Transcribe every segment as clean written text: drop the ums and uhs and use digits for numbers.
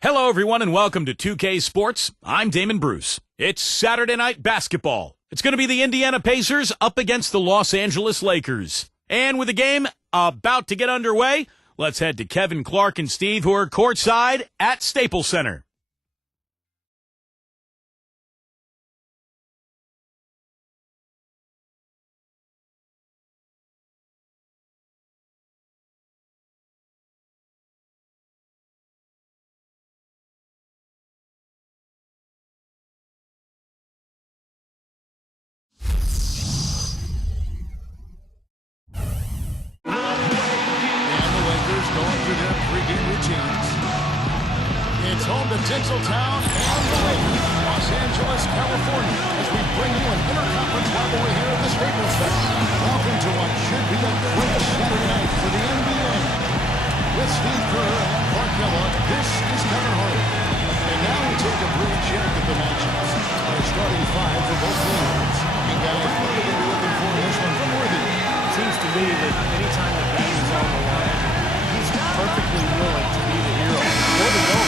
Hello, everyone, and welcome to 2K Sports. I'm Damon Bruce. It's Saturday night basketball. It's going to be the Indiana Pacers up against the Los Angeles Lakers. And with the game about to get underway, let's head to Kevin, Clark, and Steve, who are courtside at Staples Center. Going through their pregame routines. It's home to Tinseltown and the Lakers, Los Angeles, California, as we bring you an interconference rivalry here at the Staples Center. Welcome to what should be a great Saturday night for the NBA. With Steve Kerr and Clark Miller, this is Kevin Hardy. And now we take a brief check at the matchups. Our starting five for both teams. And guys, what are we going to be looking for in this one from Worthy? It seems to me that anytime the game is on the line, he's perfectly willing to be the hero or the goal.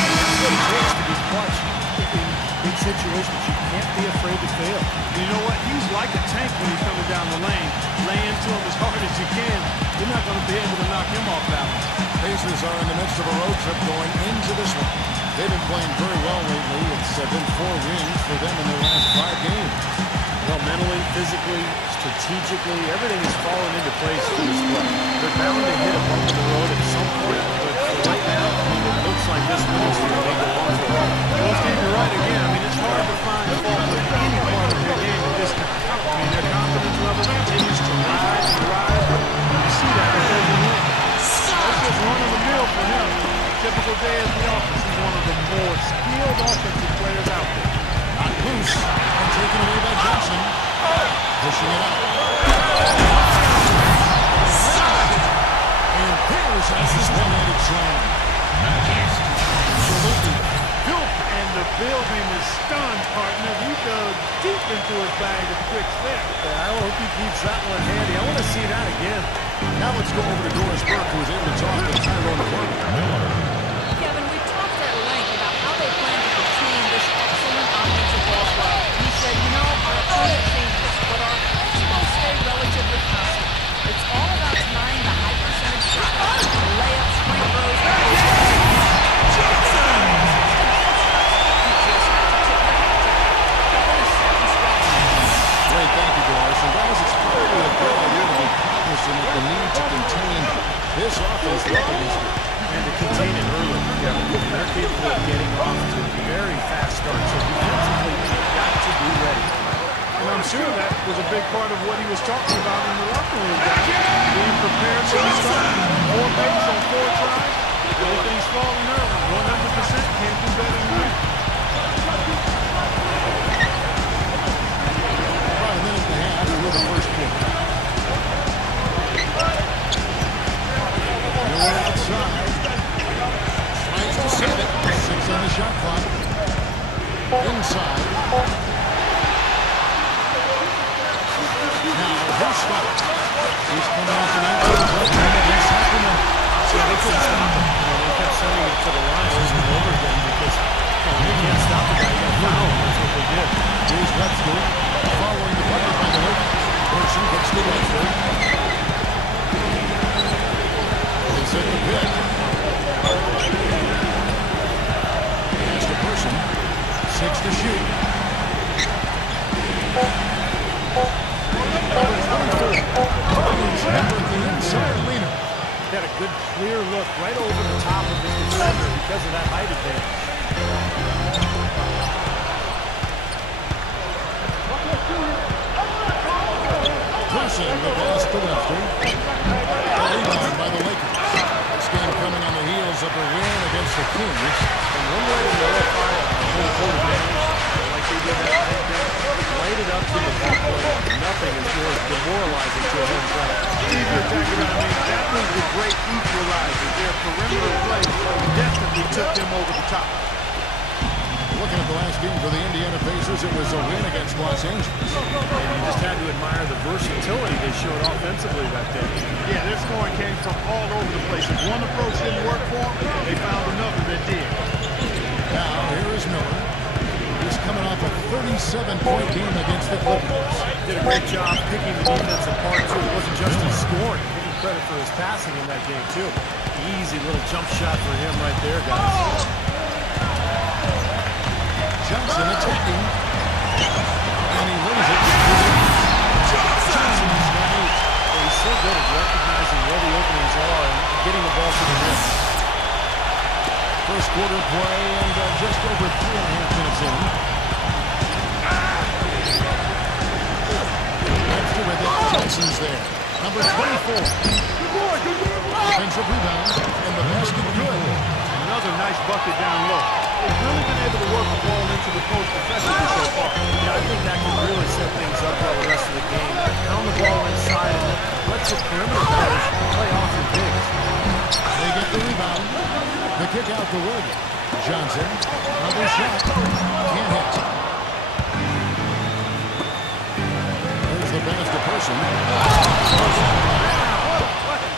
That's what it takes to be clutch in big situations. You can't be afraid to fail. You know what? He's like a tank when he's coming down the lane. Lay into him as hard as you can. You're not going to be able to knock him off balance. Pacers are in the midst of a road trip going into this one. They've been playing very well lately. It's been 4 wins for them in their last 5 games. Well, mentally, physically, strategically, everything has fallen into place for this club. They're bound to hit a bump in the road at some point, but right now, it looks like this one is going to go on for a while. Well, Steve, you're right again. I mean, it's hard to find fault with any part of their game at this time. I mean, their confidence level continues to rise and rise. You see that with every win. That's just run-of-the-mill for him. Typical day at the office. He's one of the more skilled offensive players out there. Not loose and taken away by Johnson. Pushing it out. And Pierce has this one-handed slam. Absolutely. And the building is stunned, partner. He dug deep into his bag of tricks there. I hope he keeps that one handy. I want to see that again. Now let's go over to Doris Burke, who was able to talk to Tyrone Clark. Kevin, we talked at length about how they plan to contain this excellent offensive ball club. He said, our opponent changes, but our offense will stay relatively constant. It's all about denying the high percentage shots, layups, free throws, Great, thank you, Doris. And guys, it's probably a good idea to be cognizant of the need to contain this offense up against it. And to contain it early. They're capable of getting off to a very fast start. So defensively, they've got to be ready. And I'm sure that was a big part of what he was talking about in the locker room. Being prepared for the start. 4 makes on 4 tries. Everything's falling early. 100% can't do better than that. About a minute and a half through the first quarter. Miller outside. Tries to save it. 6 on the shot clock. Inside. Now, here's Scott. He's coming off an ankle. So they couldn't stop him. They kept sending it to the line over and over again because you can't stop the guy. You got to foul him. That's what they did. Here's Webster. Following the bucket by the Lakers. Person gets the Webster. They set the pick. Pass to Person. 6 to shoot. The inside leader. Got a good clear look right over the top of his defender because of that height advantage. Person the pass to Webster. Rebound by the Lakers. This game coming on the heels of a win against the Kings. And one way to nullify a home court advantage, like they did that night, light it up to the front court. Nothing is more demoralizing to a home crowd. You're exactly right. I mean, that was the great equalizer. Their perimeter play definitely took them over the top. Looking at the last game for the Indiana Pacers, it was a win against Los Angeles. And you just had to admire the versatility they showed offensively that day. Yeah, they're scoring scoring came from all over the place. If one approach didn't work for them, they found another that did. Now, here is Miller. He's coming off a 37-point game against the Clippers. Did a great job picking the defense apart, too. It wasn't just his scoring. Give him credit for his passing in that game, too. Easy little jump shot for him right there, guys. Johnson attacking. And he lays it. Johnson's got 8. He's so good at recognizing where the openings are and getting the ball to the rim. First quarter play and just over 3.5 minutes in. Webster with it. Johnson's there. Number 24. Defensive rebound. And the basket good. Another nice bucket down low. They've really been able to work the ball into the post effectively so far. Yeah, I think that can really set things up for the rest of the game. Pound the ball inside and let the perimeter players play off your bigs. They get the rebound. The kick out to Wood. Johnson. Another shot. Can't hit. There's the pass to Person.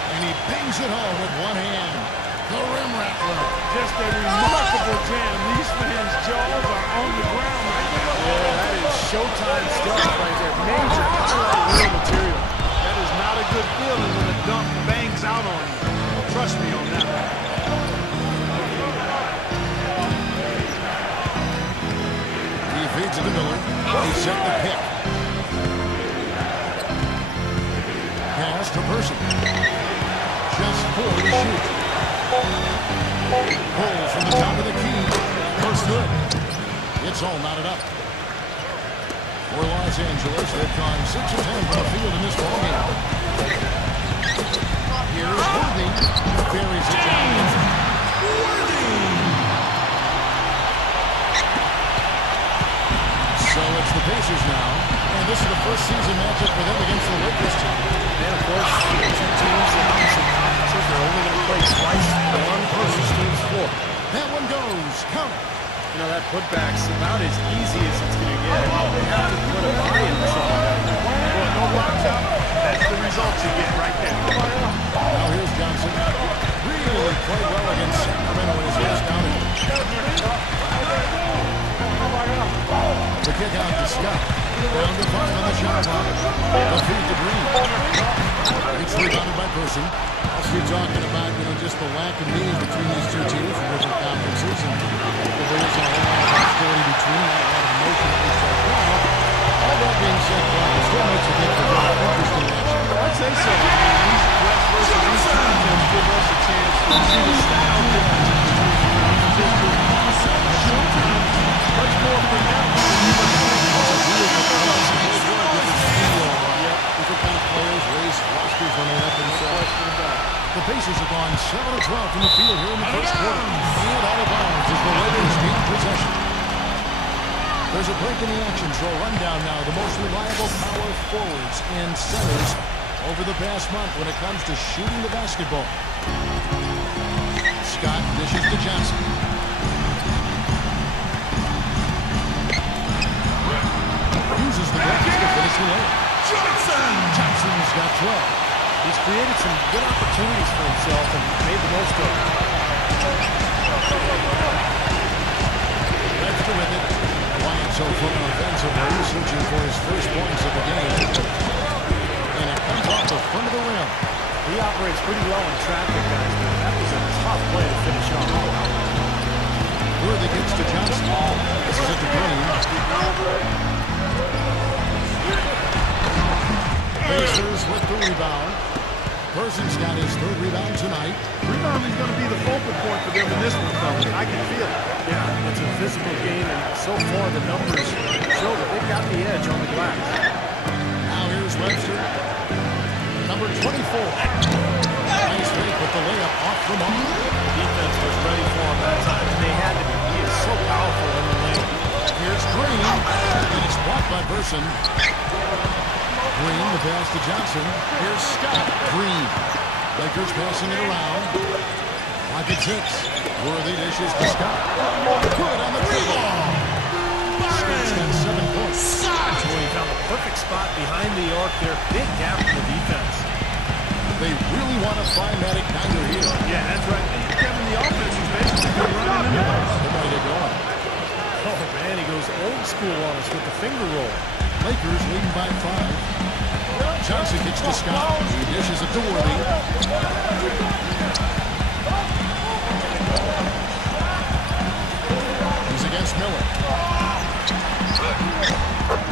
And he bangs it home with one hand. The rim rattler. Just a remarkable jam. These fans' jaws are on the ground right now. Yeah, that is showtime stuff right there. Major highlight reel material. That is not a good feeling when a dunk bangs out on you. Trust me on that. He feeds it to Miller. He set the pick. Pass to Person. Just 4 to shoot. Pull from the top of the key. First good. It's all knotted up. For Los Angeles, they've gone 6 of 10 from the field in this ballgame. Here's Worthy. Buries it down. Worthy! So it's the Pacers now. And this is the first season matchup for them against the Lakers team. And, of course, the two teams in opposite conferences, they're only going to play twice on each team's floor. That one goes. Count. You know, that putback's about as easy as it's going to get. They have to put a body on something like that. Well, no box out. That's the results you get right there. Now here's Johnson. Really played well against Sacramento in his last outing. The kick out to Scott. Down to 5 on the shot clock. The feed to Green. It's rebounded by Person. You're talking about, just the lack of meaning between these two teams from different conferences, and there's a whole lot of hostility between that, a lot of emotion that we saw now. All that being said, it still makes it make a very interesting match. I'd say so. East West versus East conference give us a chance to see the style differences between the conferences. Sometimes much more pronounced than you might think. Different kind of players, race, rosters when they let themselves. The Pacers have gone 7 of 12 from the field here in the first quarter. And out of bounds as the Lakers gain possession. There's a break in the action, so a rundown now. The most reliable power forwards and centers over the past month when it comes to shooting the basketball. Scott dishes to Johnson. Uses the glass to finish the layup. Johnson's got 12. He's created some good opportunities for himself and made the most of it. Webster with it. Quiet so far offensively, searching for his first points of the game. And it comes off the front of the rim. He operates pretty well in traffic, guys, but that was a tough play to finish off. Worthy gets to Johnson. This is at the Green. Pacers with the rebound. Person's got his 3rd rebound tonight. Rebounding's going to be the focal point for them in this one, fellas. I can feel it. Yeah, it's a physical game, and so far the numbers show that they've got the edge on the glass. Now here's Webster. Number 24. Nice fake with the layup off the mark. Defense was ready for him that time, and they had to be. He is so powerful in the lane. Here's Green, and it's blocked by Person. Green, the pass to Johnson. Here's Scott. Green. Lakers passing it around. Pocket 6. Worthy dishes to Scott. Good on the triple. Scott's got 7 points. That's where he found the perfect spot behind the arc there. Big gap in the defense. They really want to find that igniter here. Yeah, that's right. Kevin, the offense is basically been running them away. They're going to get going. Oh, man, he goes old school on us with the finger roll. Lakers leading by 5. Johnson gets to Scott. He dishes it to Worthy. He's against Miller.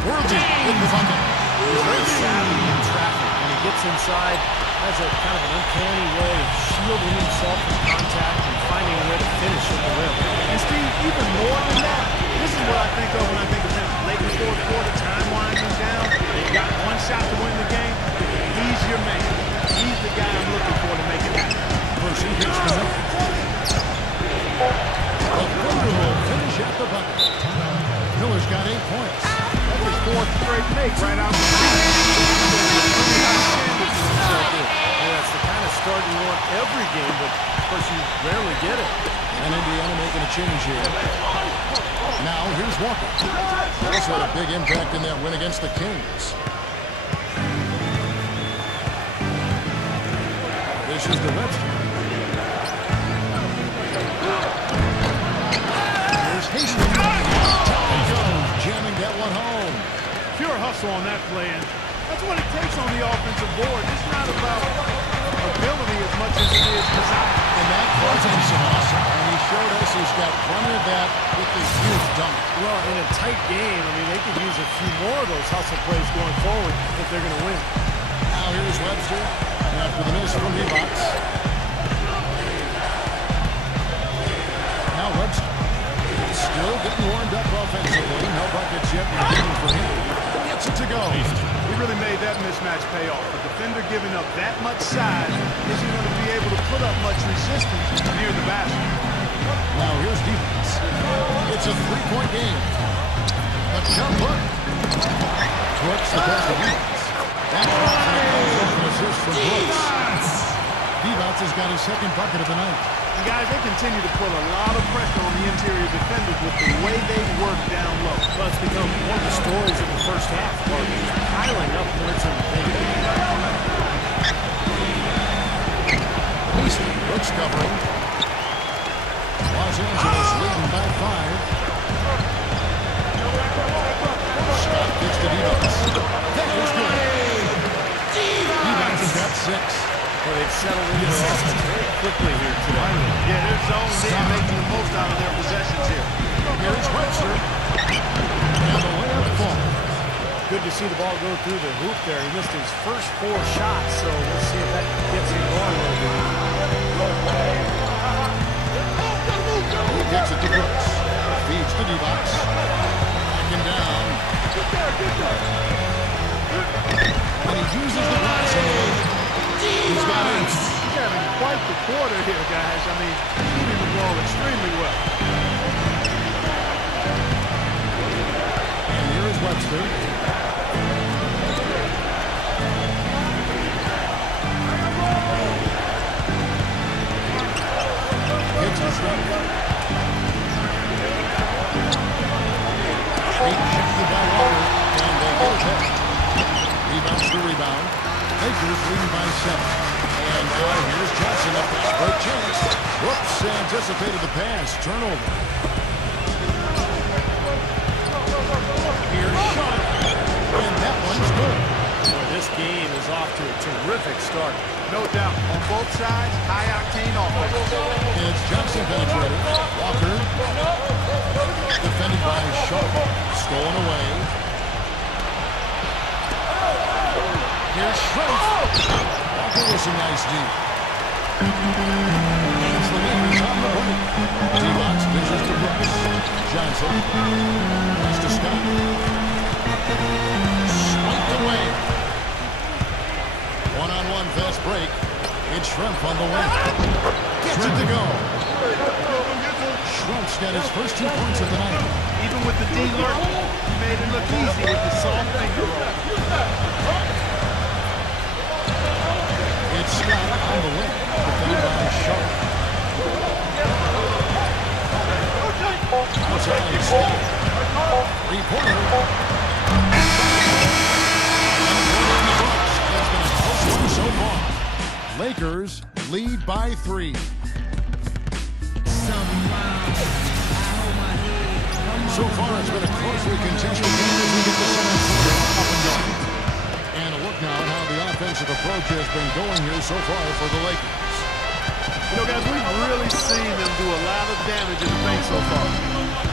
Worthy in the bucket. He's very savvy in traffic. When he gets inside, has a kind of an uncanny way of shielding himself from contact and finding a way to finish at the rim. And Steve, even more than that, this is what I think of when I think of him. Late in the fourth quarter, time winding down. They've got one shot to win the game. He's your man. He's the guy I'm looking for to make it happen. Percy gets to Miller. The Thunder will finish at the bucket. Miller's got 8 points. That's his fourth straight make right out the Yeah, it's the kind of start you want every game, but of course you rarely get it. And Indiana making a change here. Now here's Walker. Also had a big impact in that win against the Kings. This is the Webster. Here's Hastings. Down he goes, jamming that one home. pure hustle on that play, and that's what it takes on the offensive board. It's not about ability as much as it is desire. And that was awesome. And he showed us he's got plenty of that with this huge dunk. Well, in a tight game, I mean, they could use a few more of those hustle plays going forward if they're going to win. Now here's Webster after the miss from Reeboks. Now Webster still getting warmed up offensively. No buckets yet remaining for him. Gets it to go. He really made that mismatch pay off. A defender giving up that much size isn't going to be able to put up much resistance near the basket. Now here's defense. It's a three-point game. A jump hook. Brooks the best of Reeboks. That comes off an assist from Brooks. Reeboks has got his second bucket of the night. And guys, they continue to put a lot of pressure on the interior defenders with the way they work down low. Well, it's become one of the stories of the first half. Just piling up points on the paint. Beasley, Brooks covering. Los Angeles leading by 5. Scott gets to Reeboks. That is good. Reeboks has got 6. Well, they've settled into their offense very quickly here today. Yeah, they're zoned in, making the most out of their possessions here. Here's Webster. And the layup falls. Good to see the ball go through the hoop there. He missed his first 4 shots, so let's see if that gets him going a little bit. He gets it to Brooks. Feeds to Reeboks. Backing down. And he uses the glass on the way. He's got it. He's having quite the quarter here, guys. I mean, shooting the ball extremely well. And here is Webster. Hits the shot. Great shifted by Walker. And they get it back. Rebounds to rebound. Lakers leading by 7. And now here's Johnson up for a great chance. Whoops, anticipated the pass. Turnover. Here's Sean. And that one's good. Boy, this game is off to a terrific start. No doubt. On both sides, high-octane offense. It's Johnson penetrated. Walker. Defended by Shaw. Stolen away. Here's Schroeder. Walker with some nice D. It's the Lakers on the break. Reeboks dishes to Brooks. Johnson. Pass to Scott. Swiped away. One-on-one fast break. It's Schrempf on the wing. Gets it to go. Schrempf's got his first 2 points of the night. Even with the D lurking, he made it look easy with the soft finger roll. It's Scott on the wing. Defended by Shaw. Outside Scott. 3-pointer. And a quarter in the books. That's been a close one so far. Lakers lead by 3. So far, it's been a closely contested game as we get the second quarter up and going. And a look now at how the offensive approach has been going here so far for the Lakers. You know, guys, we've really seen them do a lot of damage in the paint so far.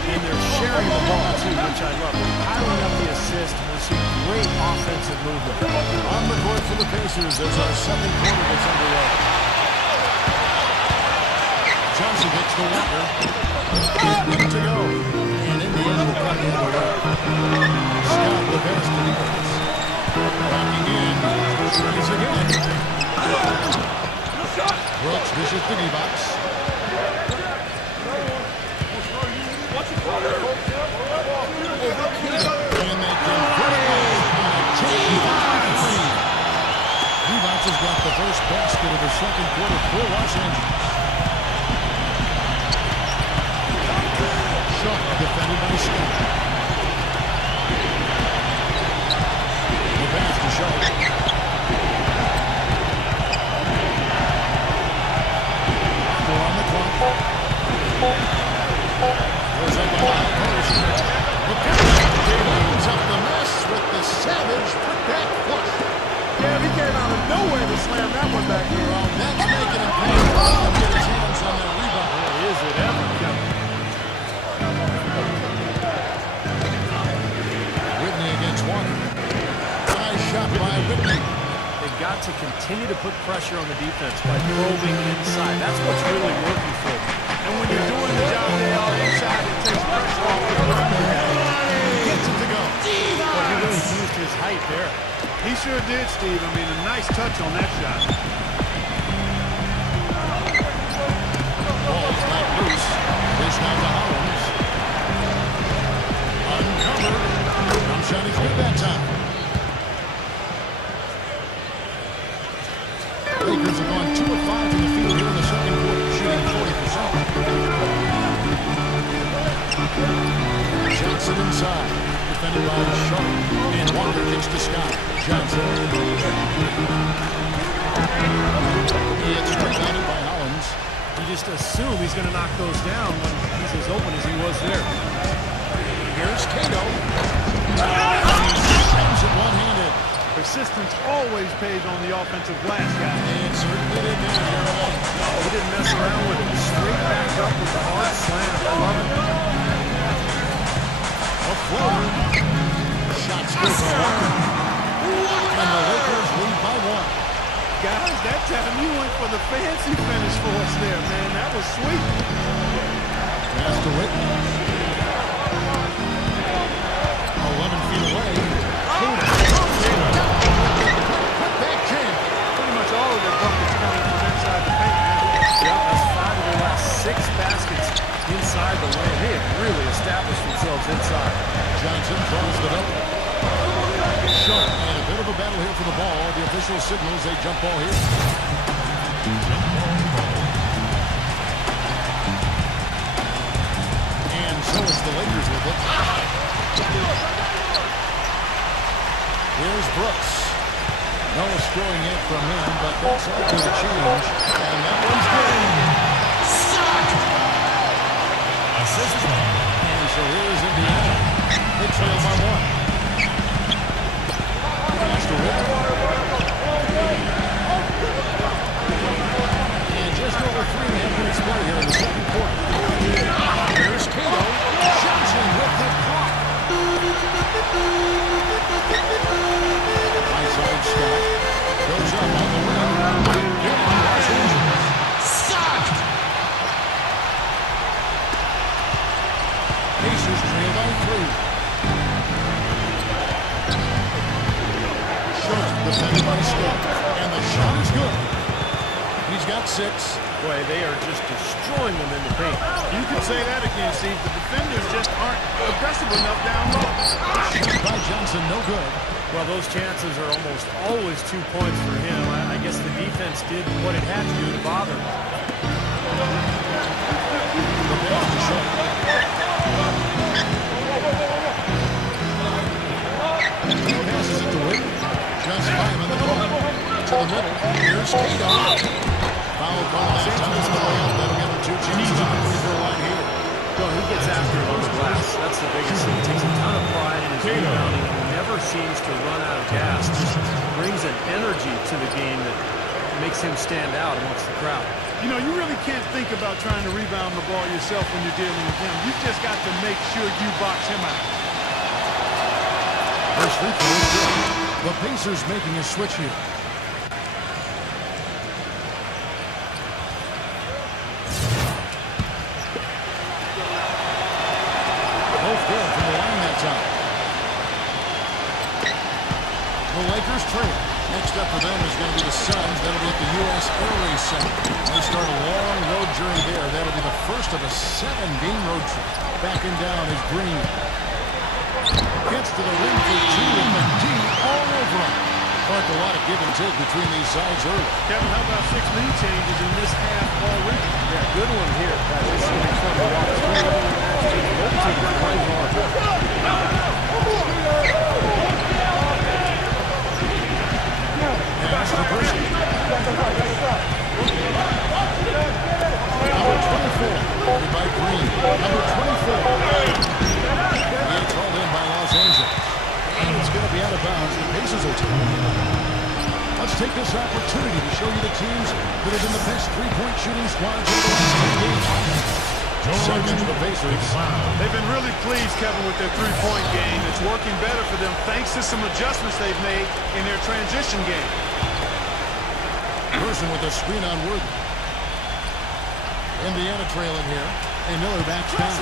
And they're sharing the ball, too, which I love. They're piling up the assist. We're seeing great offensive movement. On the court for the Pacers as our second quarter gets underway. Johnson gets the Walker. 8 minutes to go. And Indiana will come the other way. Scott the best to defense. Backing in. Tries again. Brooks dishes the D-box. And they can put it on a 10-5 lead. D-box has got the first basket of the second quarter for Los Angeles. Shot defended by Scott. The pass to Sharp. On the clock. Goes up the high post. Cleans up the mess with the savage put-back flush. Yeah, he came out of nowhere to slam that one back here. Well, that's making him pay to get his hands on that rebound. Boy, is it ever coming. Whitney against Walker. Nice shot by Whitney. They've got to continue to put pressure on the defense by probing inside. That's what's really working for them. And when you're doing the job they are inside, it takes pressure off the Gets it to go. But he really used his height there. He sure did, Steve. I mean, a nice touch on that shot. Ball's not loose. This now to Hollins. Uncovered. Jump shot is good that time. Lakers have gone 2 of 5 in the field here in the second quarter, shooting 40%. Johnson inside, defended by Sharp, and Walker kicks to Scott. Johnson. It's rebounded by Hollins. You just assume he's going to knock those down when he's as open as he was there. Here's Cato. He slams it one-handed. Persistence always pays on the offensive glass, guys. And certainly did there. He didn't mess around with it. Straight back up with the hard slam. I love it. A floater. Shot still for Walker. And the Lakers lead by 1. Guys, that time you went for the fancy finish for us there, man. That was sweet. Pass to Whitney. 11 feet away. Back jam. Pretty much all of their buckets coming from inside the paint now. Yeah, that's 5 of their last 6 baskets inside the lane. They have really established themselves inside. Johnson draws the double. Sharp and a bit of a battle here for the ball. The official signals a jump ball here. And so it's the Lakers with it. Here's Brooks. No scoring yet from him, but that's likely to change. And that one's good. Assist. And so here's Indiana. They trail by 1. Pass to Whitney. And just over 3.5 minutes play here in the second quarter. Here's Cato. Johnson with the clock. Inside Scott. Goes up on the wing. Here in Los Angeles. Scott! Pacers trail by 3. Short defended by Scott. And the shot is good. He's got 6. Boy, they are just destroying them in the paint. You could say that again, Steve. The defenders just aren't aggressive enough down low. Shot by Johnson, no good. Well, those chances are almost always 2 points for him. I guess the defense did what it had to do to bother him. The pass to Sharp. He passes it to Whitney. Just 5 on the clock. to the middle. Here's Cato. Foul call on Thomas the layup. That'll give him 2 chances at the free throw line here. Well, he gets after it on the glass. That's the biggest thing. He takes a ton of pride in his rebounding and never seems to run out of gas. Just brings an energy to the game that makes him stand out amongst the crowd. You know, you really can't think about trying to rebound the ball yourself when you're dealing with him. You've just got to make sure you box him out. First free throw is good. The Pacers making a switch here. Both good from the line that time. The Lakers trail. Next up for them is going to be the Suns. That'll be at the U.S. Airways Center. They start a long road journey there. That'll be the first of a 7-game road trip. Backing down is Green. Gets to the rim for 2 and the D all over him. Marked a lot of give and take between these sides early. Kevin, how about 6 lead changes in this half already? Yeah, good one here. This is going to be fun to watch. Both teams are playing hard. Pass to Percy. Number 24, guarded by Green. Number 24. It's called in by Los Angeles. And it's going to be out of bounds. The Pacers will take it. Let's take this opportunity to show you the teams that have been the best three-point shooting squads over the last 10 games. Second to the Pacers. They've been really pleased, Kevin, with their three-point game. It's working better for them thanks to some adjustments they've made in their transition game. Person with a screen on Worthy. Indiana trailing here. And Miller backs down.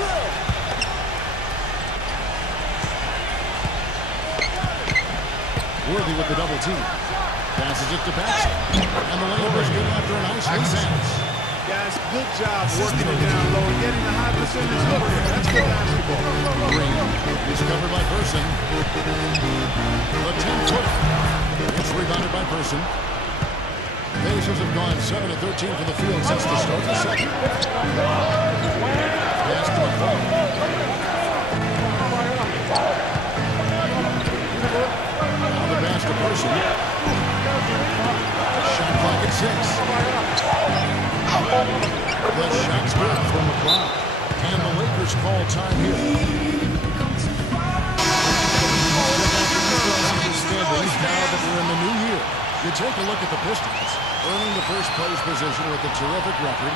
Worthy with the double team. Passes it to Paxson. And the layup is good after a nice pass. Guys, good job working it down low and getting the high percentage look there. That's good basketball. Green is covered by Person. The 10-footer. It's rebounded by Person. Pacers have gone 7 of 13 from the field since the start of the second. Pass to McCall. Now the pass to Person. Shot clock at 6. The shot's good from McCall. And the Lakers call time here. Standings now that we're in the new year. You take a look at the Pistons, earning the first place position with a terrific record,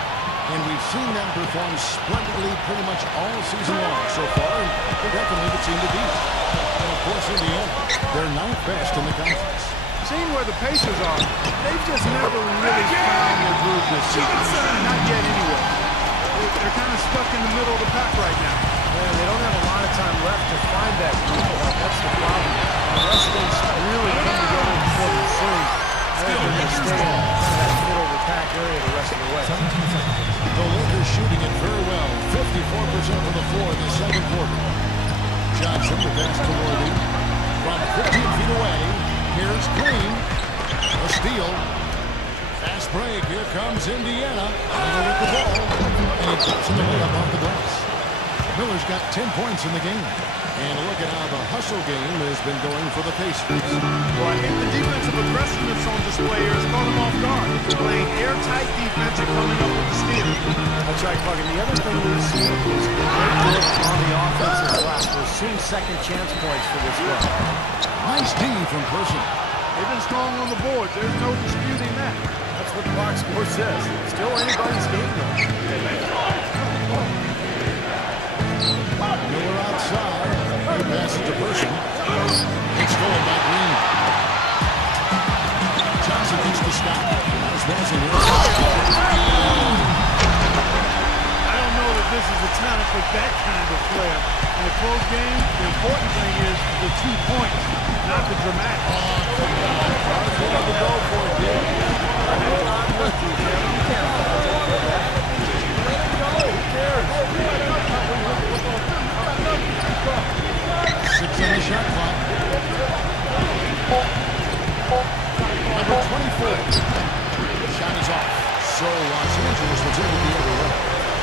and we've seen them perform splendidly pretty much all season long so far, and they're definitely the team to beat. And of course, Indiana, they're 9th best in the conference. Seeing where the Pacers are, they've just never really found their groove this season. Not yet anyway. They're kind of stuck in the middle of the pack right now. Man, they don't have a lot of time left to find that groove. That's the problem. Unless things really come together before the soon, they're going to stay in that middle of the pack area the rest of the way. The Lakers shooting it very well. 54% from the floor in the second quarter. Johnson, the pass to Worthy. From 15 feet away, here's Green. A steal. Fast break. Here comes Indiana. Miller with the ball. And he drops in the layup off the glass. Miller's got 10 points in the game. And look at how the hustle game has been going for the Pacers. Well, I think the defensive aggressiveness on display here has caught them off guard. They're playing airtight defense and coming up with the steal. That's right, Clark. And the other thing we've seen is great work on the offensive glass. We're seeing second chance points for this one. Nice D from Person. They've been strong on the boards. There's no disputing that. That's what the box score says. Still anybody's game, though. Miller outside. He passes to Person. It's stolen by Green. Johnson gets the stop. Nice passing here. I don't know that this is the time for that kind of flair. In a close game, the important thing is the 2 points, not the dramatic. To go for it, dude. I'm with you, man. You can't let it go. Who cares? 6 on the shot clock. Number 24. Shot is off. So Los Angeles will take it the other way.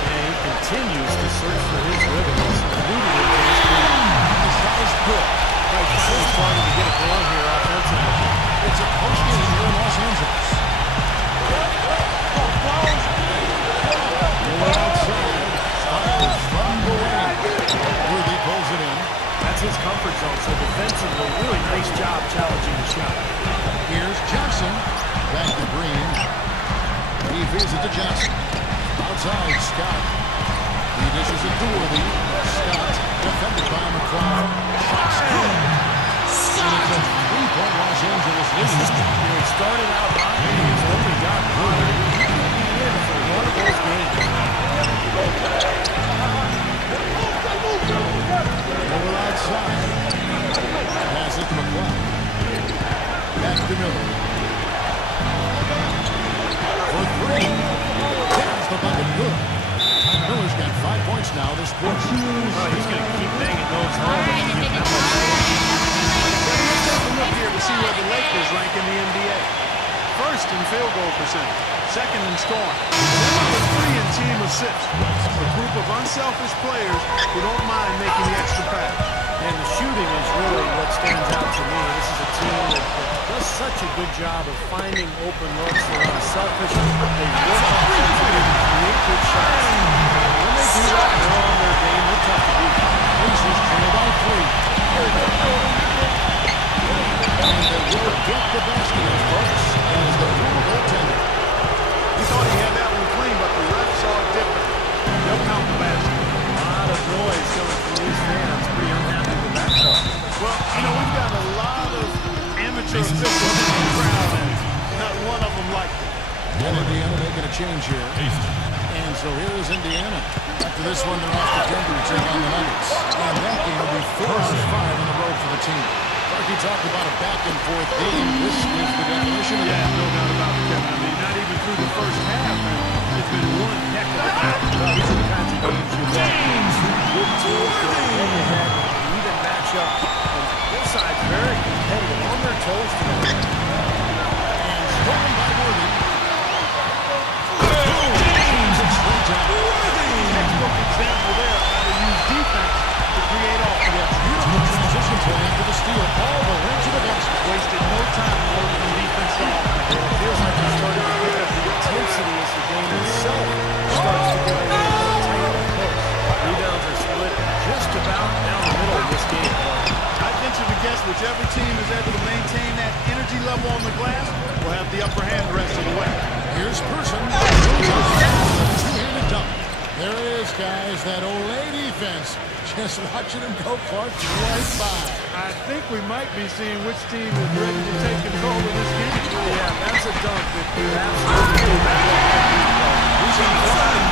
And he continues to search for his rhythm. He's eluded it in his game. The shot is good. Right, finally starting to get it going here offensively. It's a postgame here in Los Angeles. Outside, fires from the wing. Worthy pulls it in. That's his comfort zone, so defensively, really nice job challenging the shot. Here's Johnson. Back to Green. He feeds it to Johnson. Outside, Scott. He dishes it to Worthy. Scott, defended by McCloud. Shot's good. And it's a three-point Los Angeles lead. It started out hot, and he's only got good. He could be in for one of those games. Over outside. Pass it to McCloud. Back to Miller. For three. There's the bucket good. Miller's got 5 points now this quarter. Oh, he's going to keep banging those home if he gets that much score. Let's take a look here to see where the Lakers rank in the NBA. First in field goal percentage. Second in scoring. They're number 3 in team assists. A group of unselfish players who don't mind making the extra pass. And the shooting is really what stands out to me. This is a team that does such a good job of finding open looks. They're unselfish. They work offensively to create good shots. When they do that, they're on their game. They're tough to beat. Pacers trail by 3. And they will get the basket as close as the rule goaltender. He thought he had that one clean, but the ref saw it different. They'll count the basket. A lot of noise coming from these fans. Pretty unhappy with that call. Well, we've got a lot of amateur officials in the crowd, and not one of them liked it. And Indiana making a change here. And so here is Indiana. After this one, they're off to Denver to take on the Nuggets. And that game will be 4 out of 5 on the road for the team. Like you talked about a back-and-forth game, this is the definition of Yeah, that. no doubt about it, Kevin. Not even through the first half, and it's been one heck of a battle. Well, these are the kinds of games you love. Two good teams going head-to-head, even matchup. And both sides very competitive, on their toes tonight. And stolen by Worthy. Boom! Teams it straight down. Textbook example there of how to use defense to create offense. Beautiful transition play after the steal. All the way to the basket. Wasted no time moving from defense to offense. It feels like they're starting to pick up the intensity as the game itself starts to get a little more tight and close. Rebounds are split just about down the middle of this game. I venture to guess whichever team is able to maintain that energy level on the glass will have the upper hand the rest of the way. Here's Person. Two-handed dunk. There it is, guys. That Olay defense. Just watching him go, Clark, right by. I think we might be seeing which team is ready to take control of this game. Yeah, that's a dunk that could absolutely He's inside.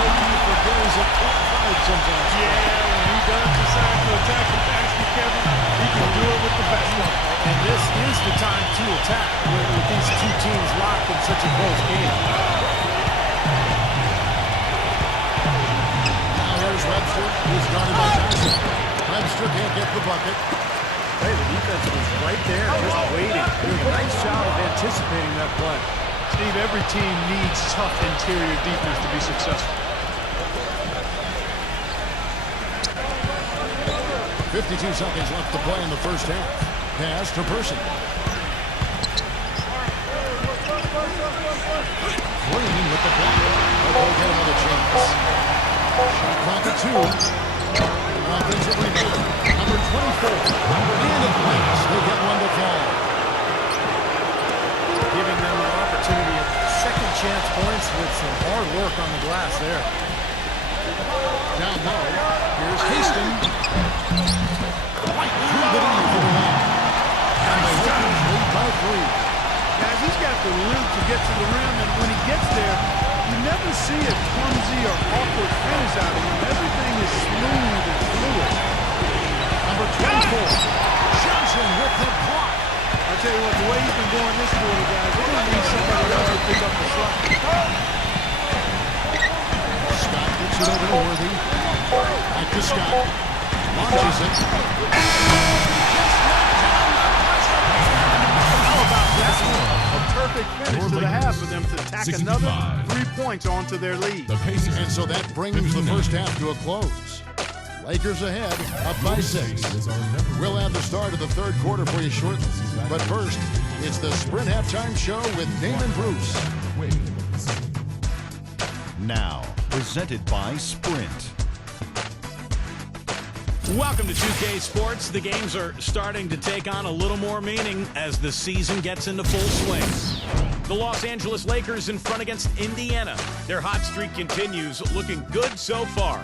He forgets a quick fight sometimes. Yeah, when he does decide to attack the basket, Kevin, he can do it with the best one. And this is the time to attack with these two teams locked in such a close game. Now here's Webster, who's guarded by Johnson. Webster can't get the bucket. Hey, the defense was right there, just waiting. Doing a nice job of anticipating that play. Steve, every team needs tough interior defense to be successful. 52 seconds left to play in the first half. Pass to Person. Green with the block. They'll get another chance. Shot clock at 2. Offensive rebound. Number 24. And at last, they get one to fall. Giving them an opportunity at second chance points with some hard work on the glass there. Down low. Here's Houston. Right through the knee for the line. And the Lakers lead by 3. Guys, he's got the room to get to the rim, and when he gets there, you never see a clumsy or awkward finish out of him. Everything is smooth and fluid. Number 24. Johnson with the block. I tell you what, the way he's been going this quarter, guys, they're going to need somebody else to pick up the slack. Scott gets it over to Worthy. Back to Scott. Launches it. How about that one? A perfect finish to the half for them to tack another 3 points onto their lead. And so that brings the first half to a close. Lakers ahead, up by 6. We'll have the start of the third quarter for you shortly. But first, It's the Sprint Halftime Show with Damon Bruce. Now, presented by Sprint. Welcome to 2K Sports. The games are starting to take on a little more meaning as the season gets into full swing. The Los Angeles Lakers in front against Indiana. Their hot streak continues, looking good so far.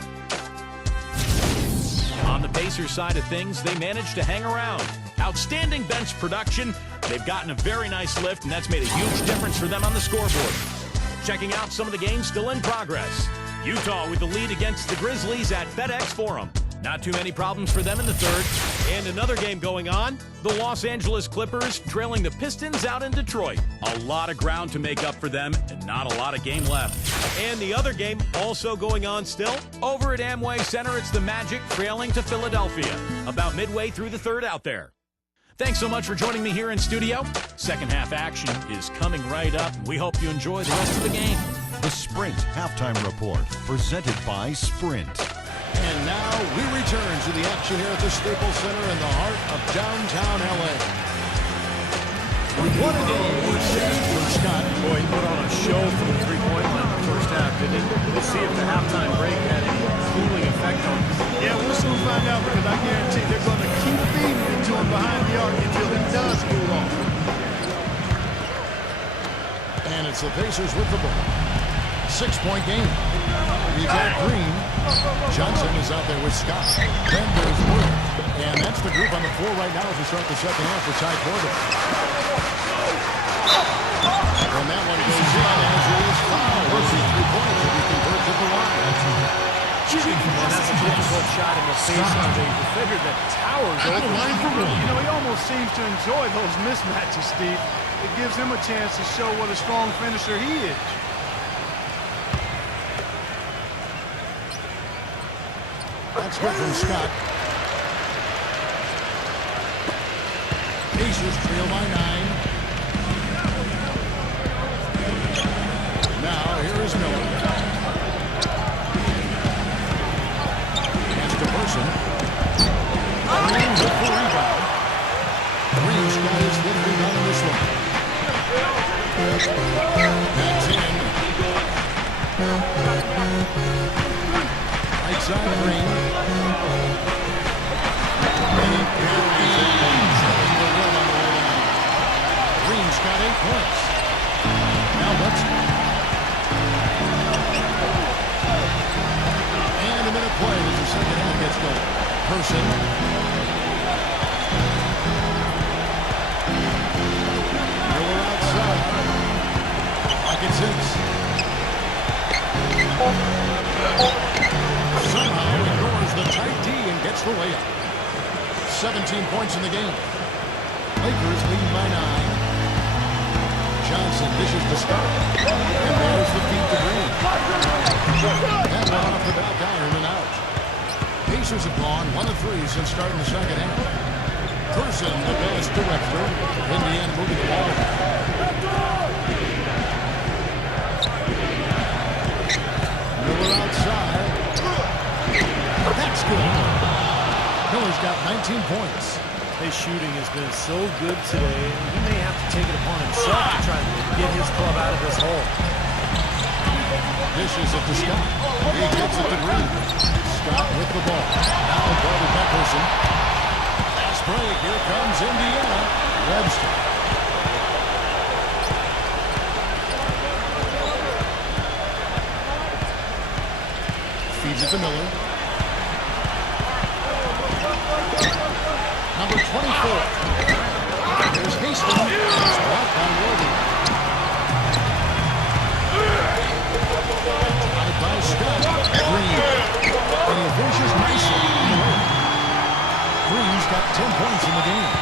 On the Pacers side of things, they managed to hang around. Outstanding bench production. They've gotten a very nice lift, and that's made a huge difference for them on the scoreboard. Checking out some of the games still in progress. Utah with the lead against the Grizzlies at FedEx Forum. Not too many problems for them in the third. And another game going on. The Los Angeles Clippers trailing the Pistons out in Detroit. A lot of ground to make up for them and not a lot of game left. And the other game also going on still. Over at Amway Center, it's the Magic trailing to Philadelphia. About midway through the third out there. Thanks so much for joining me here in studio. Second half action is coming right up. We hope you enjoy the rest of the game. The Sprint Halftime Report, presented by Sprint. And now we return to the action here at the Staples Center in the heart of downtown L.A. What a game we're seeing from Scott. Boy, he put on a show from the three-point line in the first half, didn't he? We'll see if the halftime break had any cooling effect on him. Yeah, we'll soon find out because I guarantee they're going to keep feeding it to him behind the arc until he does cool off. And it's the Pacers with the ball. 6-point game. We've got Green. Johnson is out there with Scott. Then there's Wood. And that's the group on the floor right now as we start the second half with Ty Corbin. And that one goes in as it is fouled. We'll see 3 points if he converts at the line. And that's a difficult shot in the face of the defender that towers over. You know, he almost seems to enjoy those mismatches, Steve. It gives him a chance to show what a strong finisher he is. That's good from Scott. Pacers trail by 9. Now, here is Miller. Hands to Person. Green with the rebound. Green's got his fifth rebound in this one. That's in. Right side, Green. And he carries it. The run on the way down. Green's got 8 points. Now Hudson. And a minute play as the second half gets going. Person. Miller outside. Pocket 6. Somehow ignores the tight D and gets the layup. 17 points in the game. Lakers lead by 9. Johnson dishes to Scott. And there's the feed to Green. That one off the back iron and out. Pacers have gone 1 of 3 since starting the second half. Person, the best director. Indiana moving the ball. Miller outside. That's good. Miller's got 19 points. His shooting has been so good today, he may have to take it upon himself to try to get his club out of this hole. Dishes it to Scott. He gets it to Green. Scott with the ball. Now guarded by Person. Fast break. Here comes Indiana. Webster. Feeds it to Miller. Number 24. Here's Hastings. It's blocked by Worthy. Tied by Scott. Green. And he finishes nicely. Green's got 10 points in the game.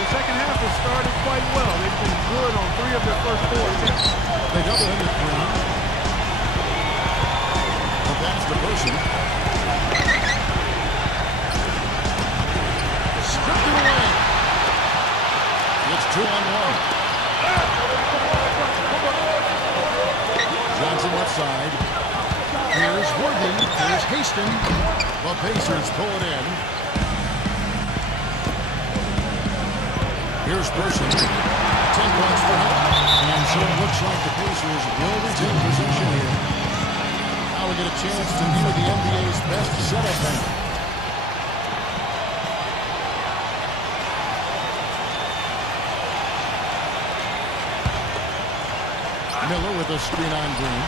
The second half has started quite well. They've been good on 3 of their first 4 attempts. They double in with Green. But that's the Person. Stripped it away. It's 2-on-1. Johnson left side. Here's Worthy. Here's Hastings. The Pacers pull it in. Here's Person. 10 points for him. And so it looks like the Pacers will retain possession here. Now we get a chance to view the NBA's best setup venue. Miller with a screen on Green.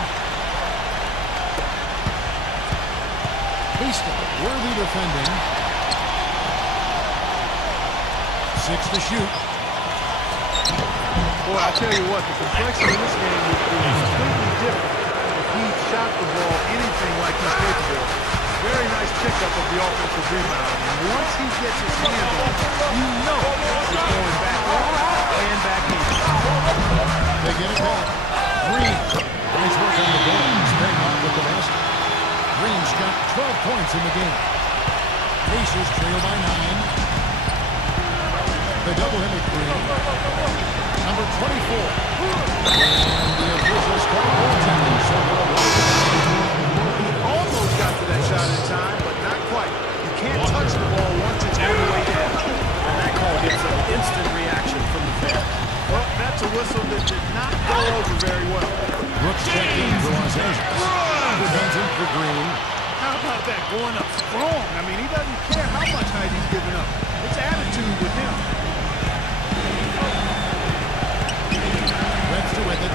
Beaston, worthy defending. 6 to shoot. Boy, I tell you what, the complexity in this game is completely different if he shot the ball anything like he's capable of. Very nice pickup of the offensive rebound. And once he gets his hands on it, you know he's going back on and back in. They get it back. Green. Nice work on the board. He's paying off with the basket. Green's got 12 points in the game. Pacers trail by 9. The double him with Green. Number 24. And the officials call goaltending. So He almost got to that shot in time, but not quite. You can't touch the ball once it's on the way down. And that call gets an instant reaction from the fans. Well, that's a whistle that did not go over very well. Brooks checked in for Los Angeles. Defends in for Green. How about that? Going up strong. I mean, he doesn't care how much height he's giving up. It's attitude with him. Webster with it.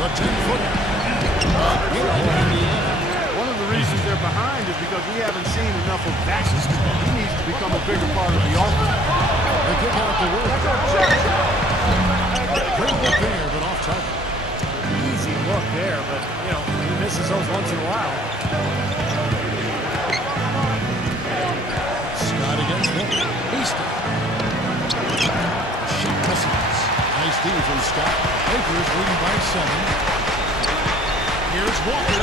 The 10-footer. One of the reasons they're behind is because we haven't seen enough of that. He needs to become a bigger part of the offense. They kick out the work. Great look there, but off target. Easy look there, but, you know, he misses those once in a while. Scott against Walker. Beaston. Shot misses. Nice D from Scott. Lakers leading by 7. Here's Walker.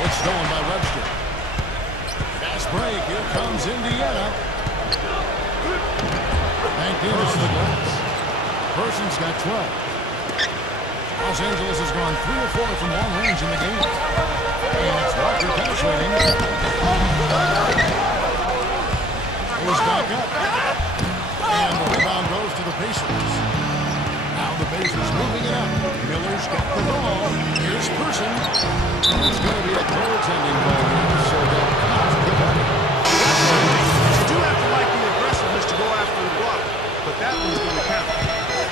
It's stolen by Webster. Fast break. Here comes Indiana. Thank goodness for the glass. Person's got 12. Los Angeles has gone 3 or 4 from long range in the game. And it's Walker penetrating. Goes back up. And the rebound goes to the Pacers. Now the Pacers moving it up. Miller's got the ball. Here's Person. It's going to be a goaltending ball here, so they'll have to pick up. You do have to like the aggressiveness to go after the block, but that one's going to count.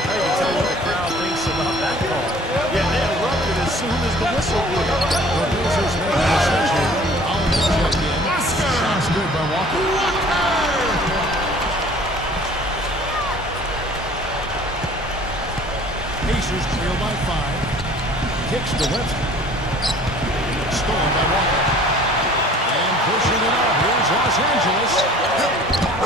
I can tell what the crowd thinks about that call. Yeah, they erupted as soon as the whistle blew. The Pacers making a switch here. Collins checked in. Shot's good by Walker. Pacers trail by 5. Kicks to Webster. Stolen by Walker. And pushing it up. Here's Los Angeles.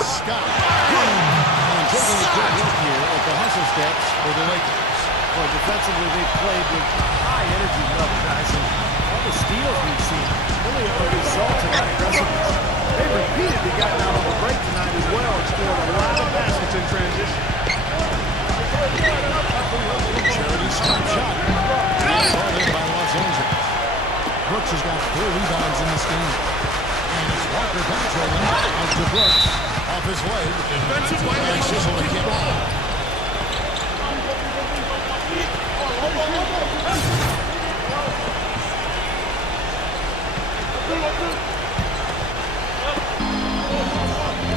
Scott. And taking a good look here at the hustle steps for the Lakers. Well, defensively, they've played with high energy level, guys, and all the steals we've seen really are a result of that aggressiveness. They've repeatedly gotten out on the break tonight as well and scored a lot of baskets in transition. Charity stop shot. Brought in by Los Angeles. Brooks has got 4 rebounds in this game. And it's Walker penetrating out to Brooks. Off his leg. Defensive And Sissel to kick off.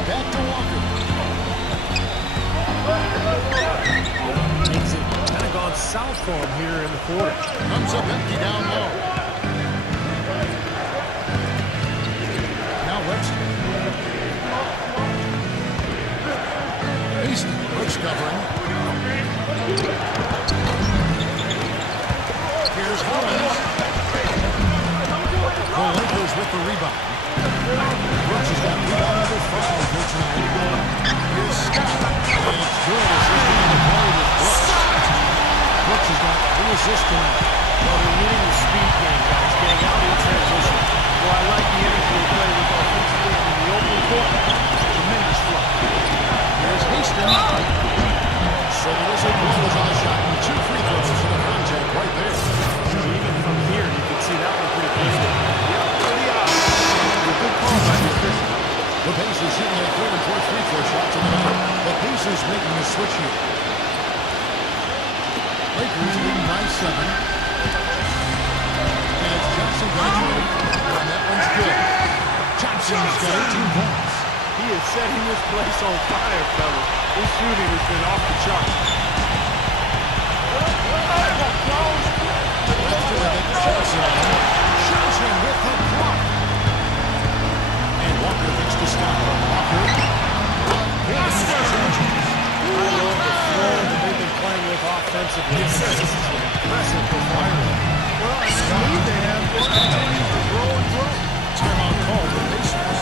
Back to Walker. Makes it kind of gone south for him here in the quarter. Comes up empty down low. Now Webster. Beaston. Brooks covering. Here's Collins. The Lakers with the rebound. Brooks has got rebound number 5 here tonight. Here's Scott. And it's good assisting on the play with Brooks. Brooks has got 3 assists tonight. Well, they're winning the speed game, guys, getting out in transition. Well, I like the energy they play with offensively in the open court. Tremendous flow. Here's Beaston. So the whistle blows on the shot and 2 free throws for the contact right there. So even from here, you can see that one pretty close. Pretty obvious. A good call by the official. The Pacers shooting their 3rd and 4th free throw shots in the Lakers leading by 7. And it's Johnson going to and that one's good. Johnson's got 18 points. He is setting this place on fire, fellas. His shooting has been off the charts. Johnson with the block. And Walker thinks to stop him. Walker. I love the flow that they've been playing with offensively. This is an impressive performance. Well, and that lead they have just continues to grow and grow. Timeout call for the Pacers.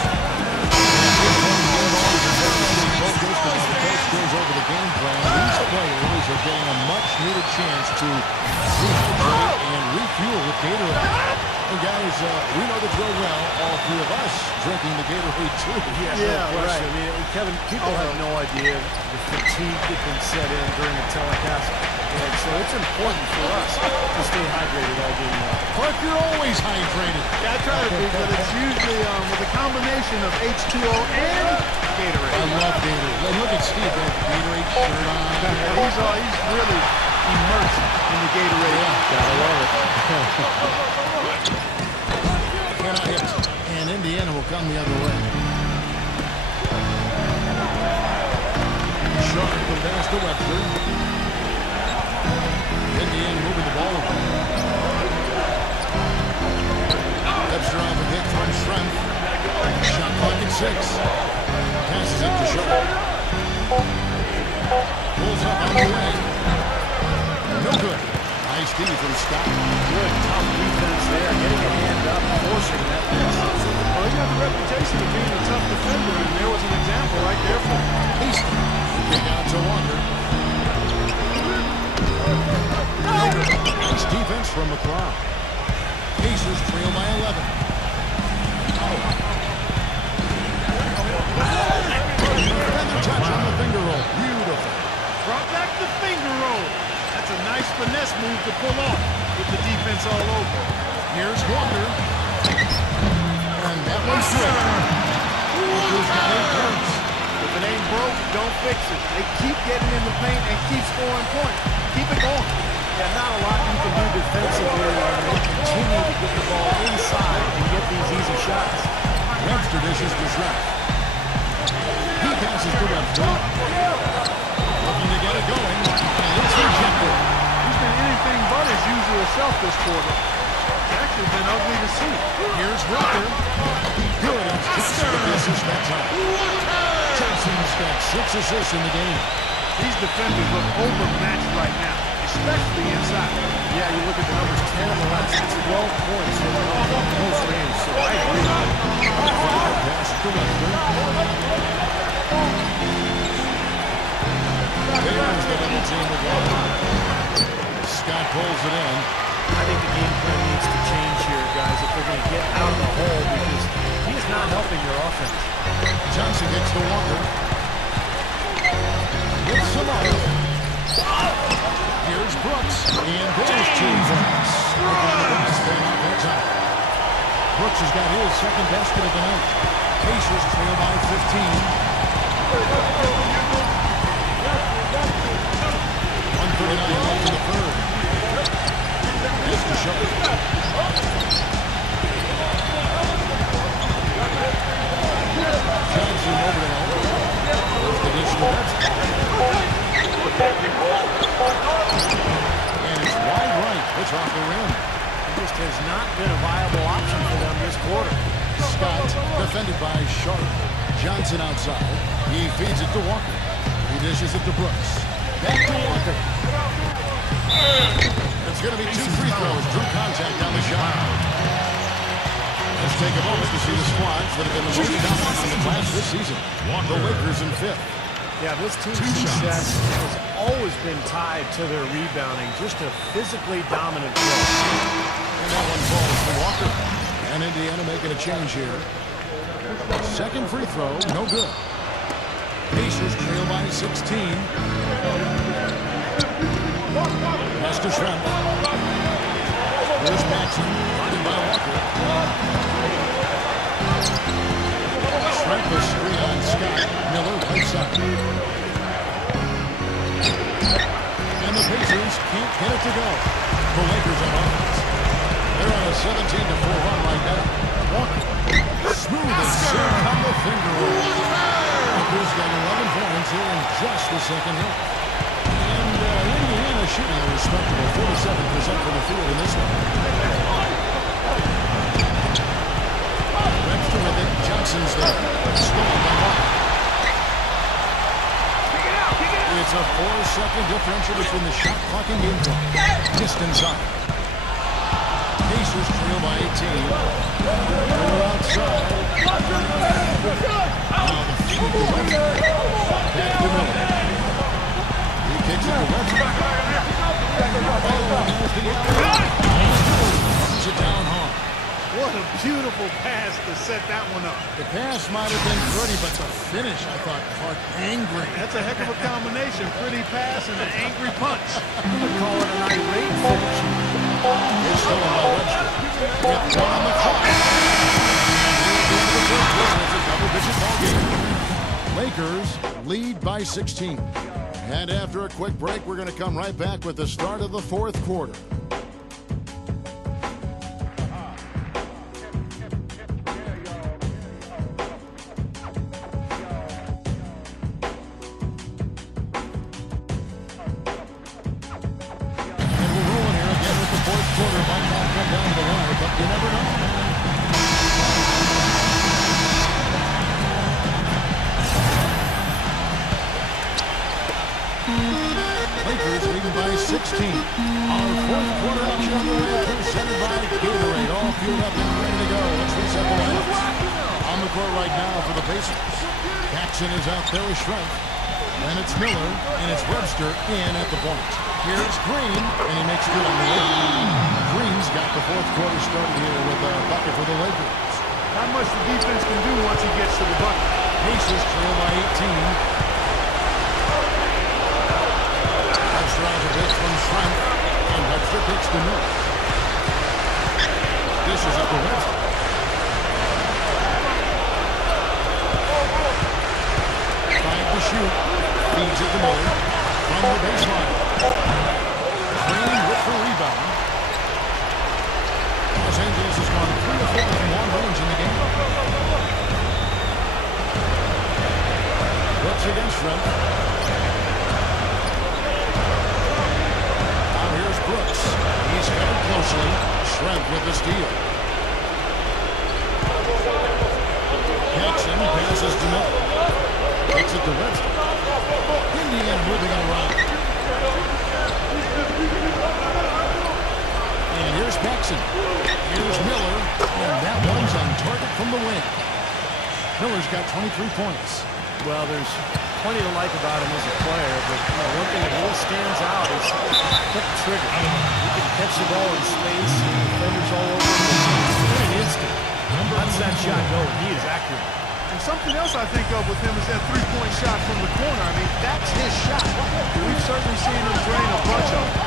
Coach goes over the game plan. These players are getting a much-needed chance to rehydrate and refuel with Gatorade. And guys, we know the drill well. All three of us drinking the Gatorade too. Yeah, right. I mean, Kevin, people have no idea the fatigue that can set in during a telecast. And so it's important for us to stay hydrated all game long. Clark, you're always hydrated. Yeah, I try to be, but it's usually with a combination of H2O and Gatorade. I love Gatorade. Look at Steve, that Gatorade shirt on. He's really immersed in the Gatorade. Yeah. Gotta love it. Cannot hit. And Indiana will come the other way. Sharp the pass to Webster. Indiana moving the ball around. Webster on the hit from Schrempf. Shot clock at 6. Passes it to Sharp. Pulls up on the way. No good. Nice D from Scott. Good, tough defense there. Getting a hand up, forcing that miss. Well, he got the reputation of being a tough defender, and there was an example right there for him. Easton. Kick out to Walker. Nice defense from McClaw. Pacers trail by 11. Another touch on the finger roll. Beautiful. Brought back the finger roll. That's a nice finesse move to pull off with the defense all over. Here's Walker. And that one's good. Walker's got 8 points. If it ain't broke, don't fix it. They keep getting in the paint and keep scoring points. Keep it going. Yeah, not a lot you can do defensively when they continue to get the ball inside and get these easy shots. Webster dishes to Schrempf. He passes to Webster. Looking to get it going. And it's rejected. He's been anything but his usual self this quarter. It's actually been ugly to see. Here's Walker. Good. Johnson with the assist that time. Johnson's got 6 assists in the game. These defenders look overmatched right now, especially inside. Yeah, you look at the numbers, 10 of the last 12 points in close range, so I agree. Pass to Webster. There's the double team with Walker. Scott pulls it in. I think the game plan needs to change here, guys, if they're going to get out of the hole, because he is not helping your offense. Johnson gets to Walker. With Samara. Here's Brooks. And there's 2 points. Brooks has got his second basket of the night. Pacers trail by 15. 1:39 left in the third. Just to show. Johnson over the hole. There's the dish to Webster. And it's wide right. It's off the rim. It just has not been a viable option for them this quarter. Scott defended by Sharp. Johnson outside. He feeds it to Walker. He dishes it to Brooks. Back to Walker. It's going to be 2 free throws. Drew contact on the shot. Let's take a moment to see the squads that have been the most dominant in the class this season. The Lakers in 5th. Yeah, this team's success has always been tied to their rebounding. Just a physically dominant play. And that one falls to Walker. And Indiana making a change here. Second free throw, no good. Pacers trail by 16. Pass to Schrempf. Here's Maxson, guarded by Walker. Schrempf is screen on Scott. Miller right side. And and the Pacers can't get it to go. The Lakers on offense. They're on a 17-4 run right now. Walker. Smooth as silk on the finger roll. Lakers got 11 points here in just the second half. And Indiana shooting a respectable 47% from the field in this one. Webster with it. Johnson's there. Stolen by Walker. It's a 4-second differential between the shot clock and game clock. Just inside. Pacers trail by 18. They're outside. Now the feed to Webster. Back to Miller. He kicks it to Webster. Runs it down hard. What a beautiful pass to set that one up. The pass might have been pretty, but the finish, I thought, Clark, angry. That's a heck of a combination. Pretty pass and an angry punch. You would call it an irate finish. It's stolen by Webster. With one on the clock. It's a double-digit ball game. Lakers lead by 16. And after a quick break, we're going to come right back with the start of the fourth quarter. Lakers leading by 16. Our fourth quarter action underway, presented by Gatorade. All fueled up and ready to go. Let's reset the lineups. On the court right now for the Pacers. Jackson is out there with Shreve. And it's Miller, and it's Webster in at the point. Here's Green, and he makes good on the way. Green's got the fourth quarter started here with a bucket for the Lakers. Not much the defense can do once he gets to the bucket. Pacers trail by 18. Drives a bit from Shreve, and Webster picks the middle. Dishes up to Webster. Trying to shoot. Feeds it to Miller. From the baseline. Green with the rebound. Los Angeles has gone 3 of 4 from long range in the game. Brooks against Shreve. Brooks. He's covered closely. Shreve with the steal. Jackson passes to Miller. Takes it to Webster. Indiana moving it around. And here's Paxson. Here's Miller. And that one's on target from the wing. Miller's got 23 points. Well, there's plenty to like about him as a player, but one thing that really stands out is flip the trigger. He can catch the ball in space, and defenders all over him in an instant. How does that shot go? He is accurate. And something else I think of with him is that three-point shot from the corner. I mean, that's his shot. We've certainly seen him drain a bunch of them.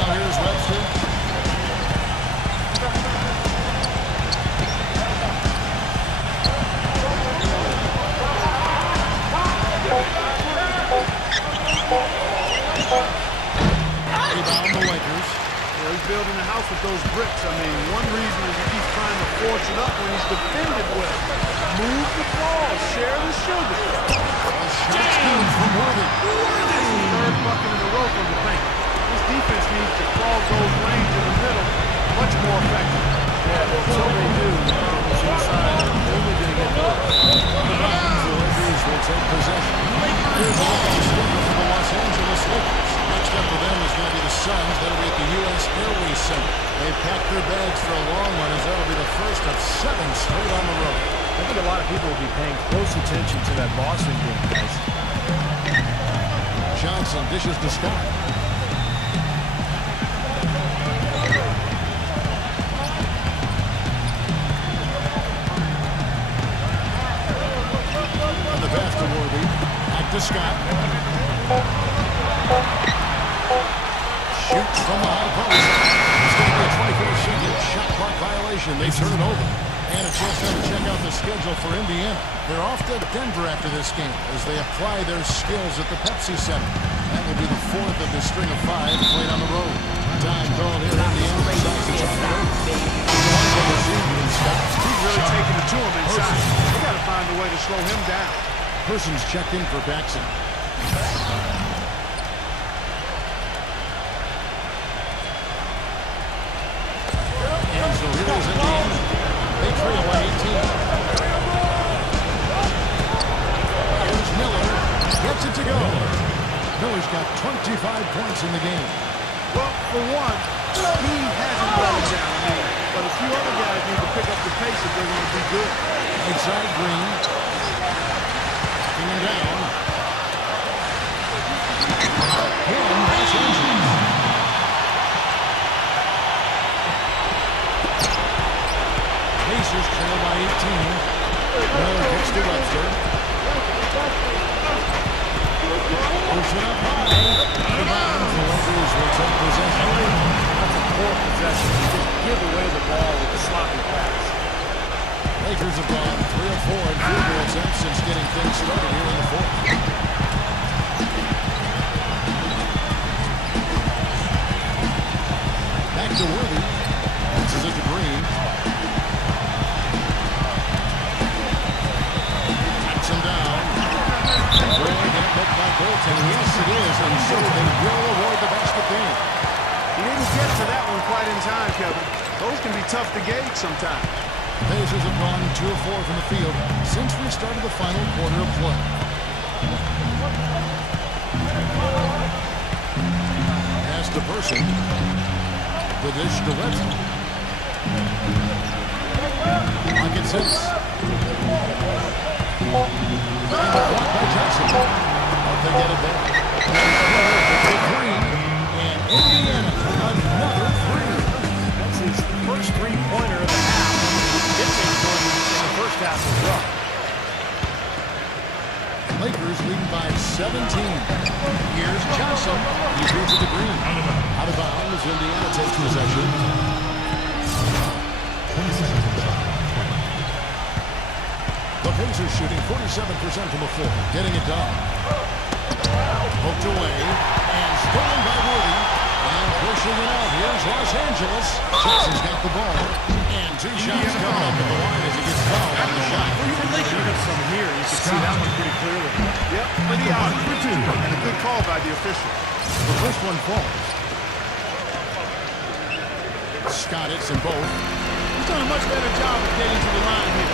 Now here's Webster. Rebound the Lakers. He's building a house with those bricks. I mean, one reason is he keeps trying to force it up when he's defended well. Move the ball. Share the sugar. Shots good from Worthy. Third bucket in a row from the paint. This defense needs to clog those lanes in the middle much more effective. Yeah, until they do, it's inside. They're only going to get worse. The Lakers will take possession. Here's a look at the schedule for the Los Angeles Lakers. Next up for them is going to be the Suns. That'll be at the U.S. Airways Center. They've packed their bags for a long one, as that'll be the first of 7 straight on the road. I think a lot of people will be paying close attention to that Boston game, guys. Johnson dishes to Scott. And the pass to Worthy. Back to Scott. Shoots from the high post. It's going to be a 24-second shot clock violation. They turn it over. And a chance now to check out the schedule for Indiana. They're off to Denver after this game as they apply their skills at the Pepsi Center. That will be the fourth of the string of 5 played on the road. Time called here. Indiana decides to try it over. He's really taking it to him inside. They got to find a way to slow him down. Person's checked in for Paxson. And so here is Indiana. They trail by 18. Here's Miller. Gets it to go. Miller's got 25 points in the game. Well, for one, he hasn't brought it down. But a few other guys need to pick up the pace if they're going to be good. Inside Green. Coming down. Him, that's Andrews. Pacers trail by 18. Miller gets to Webster. Push it up high. Rebound. The Lakers will take possession. That's a poor possession. You just give away the ball with a sloppy pass. Lakers have gone 3 of 4 in field goal attempts since getting things started here in the fourth. Back to Worthy. This is it to Green. Backs him down. Green got picked by goaltending. Yes, it is. And so they will award the basket game. He didn't get to that one quite in time, Kevin. Those can be tough to gauge sometimes. The Pacers have gone 2 of 4 from the field since we started the final quarter of play. Pass to Person. The dish to Webster. Pocket 6. And the block by Johnson. Hope they get it there. Green. And Indiana, another 3. That's his first three-pointer of the half. In the first half as well. Lakers leading by 17. Here's Johnson. He feeds it to Green. Out of bounds. Indiana takes possession. The Pacers shooting 47% from the floor. Getting it done. Poked away. And stolen by Worthy. And pushing it out. Here's Los Angeles. Jackson's got the ball. And 2 shots coming up at the line as he gets fouled on the shot. Some here, you can see that one pretty clearly. Yep, pretty obvious. And a good call by the official. The first one falls. Scott hits them both. He's done a much better job of getting to the line here.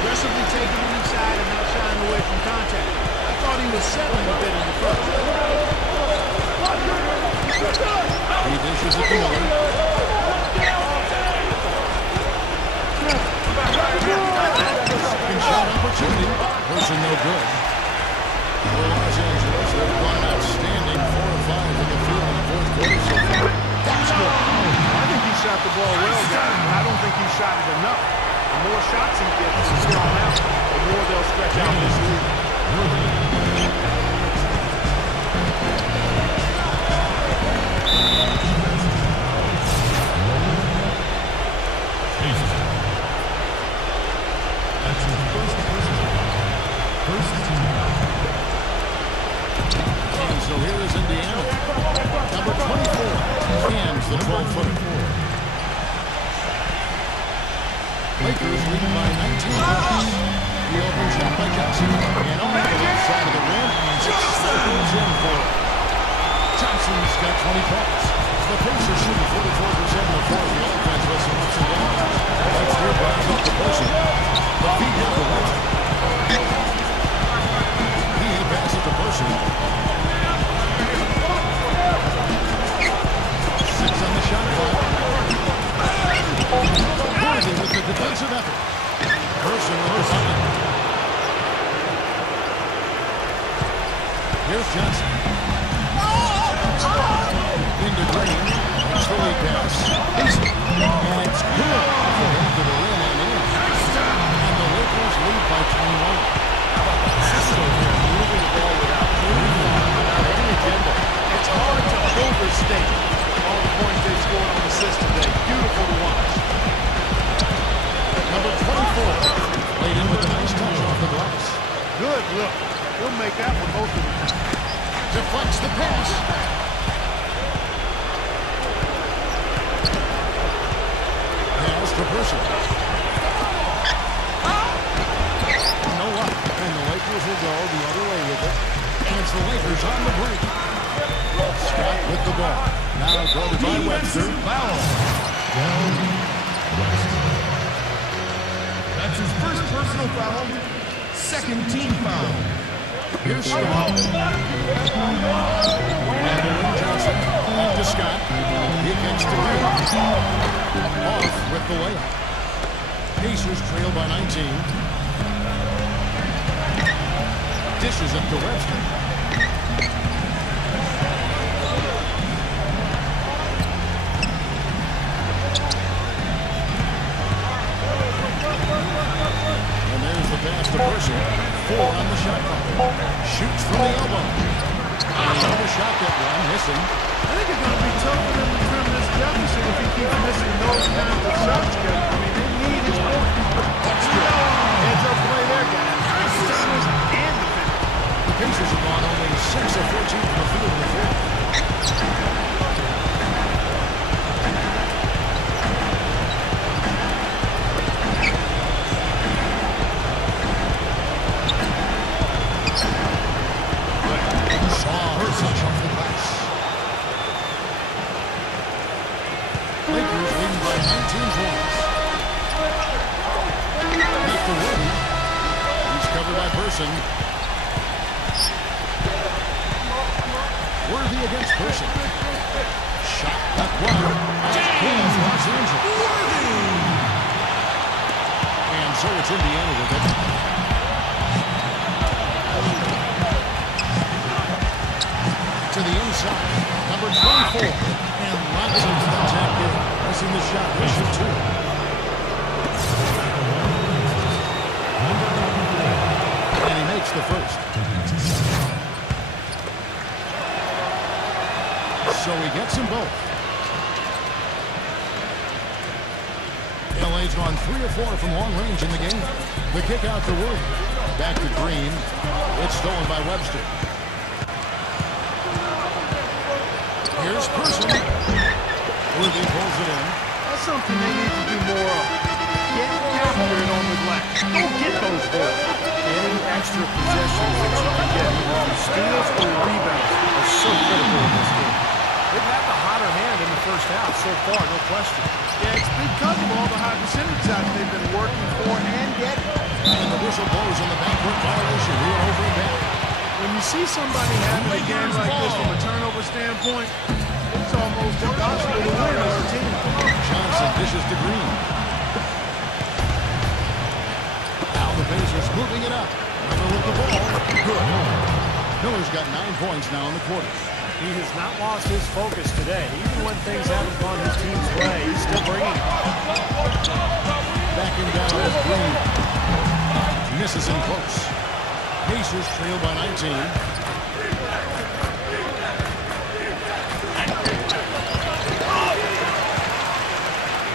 Aggressively taking it inside and not shying away from contact. I thought he was settling a bit in the first. He dishes it to Miller. Second shot opportunity. Person no good. For Los Angeles, they've gone outstanding 4 of 5 in the field in the fourth quarter so far. That's good. I think he shot the ball well, guys, but I don't think he shot it enough. The more shots he gets from here on out, the more they'll stretch out this lead. And so here is Indiana. Number 24. Cams the 12-footer. Lakers leading by 19 points. The open shot by Johnson. And on the left side of the rim. Johnson in for it. Johnson's got 20 points. The Pacers shooting 44% in the fourth. The offense with some ups and downs. That's their bounce off the person. The feed out the right. He passes the person. 6 on the shot clock. Worthy with the defensive effort. Person with the second. Here's Johnson. Into Green. It's the lead pass. And it's good. To the rim and in. And the Lakers lead by 21. How about the system here? Moving the ball without any agenda. It's hard to overstate all the points they scored on the system today. Beautiful to watch. Number 24. Fakes the pass. Pass to Person. No luck. And the Lakers will go the other way with it. And it's the Lakers on the break. Scott with the ball. Now guarded by Webster. Foul. Down Webster. That's his first personal foul. Second team foul. Here's Scott. Johnson. Back to Scott. He gets to Green. Off with the layup. Pacers trail by 19. Dishes it to Webster. And there's the pass to Person. 4 on the shot clock. Shoots from the elbow. Another shot that one missing. I think it's going to be tough for them to trim this deficit if he keeps missing those kinds of shots. I mean, they need his point. That's good. Heads up play there, guys. Assist and defense. The Pacers have gone only 6 of 14 from the field in the fourth. Lakers lead by 19 points. Make the win. He's covered by Person. Worthy against Person. Shot that one. Kings Los Angeles. And so it's Indiana with it. To the inside. Number 24. And lots of contact there. Missing the shot. He'll shoot 2. And he makes the first. So he gets them both. LA's gone 3 of 4 from long range in the game. The kick out to Wood. Back to Green. It's stolen by Webster. Here's Person. Worthy pulls it in. That's something they need to do more of. Get after it on the glass. Don't get those balls. Any extra possessions that you can get, whether steals or rebounds, are so critical in this game. They've had the hotter hand in the first half so far, no question. Yeah, it's because of all the high percentage shots they've been working for and getting. And the whistle blows on the backcourt violation. We went over and back. When you see somebody having a game like this from a turnover standpoint, it's almost impossible to win as a team. Johnson dishes to Green. Now the Pacers moving it up. Miller with the ball. Good. Miller's got 9 points now in the quarter. He has not lost his focus today. Even when things haven't gone his team's way, he's still bringing it. Backing down is Green. Misses him close. Pacers trail by 19.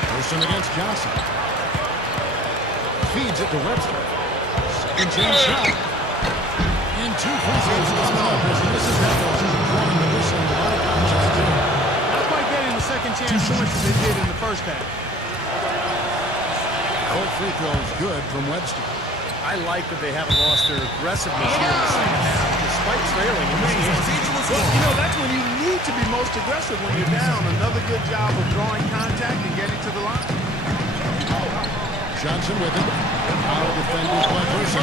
Person against Johnson. Feeds it to Webster. Second chance shot. And 2 free throws coming up as he misses that one. Drawing the whistle and the body conscious too. Not quite getting the second chance points as they did in the first half. Both free throws good from Webster. I like that they haven't lost their aggressiveness here in the second half, despite trailing. That's when you need to be most aggressive when you're down. Another good job of drawing contact and getting to the line. Johnson with it. Out defended by Person.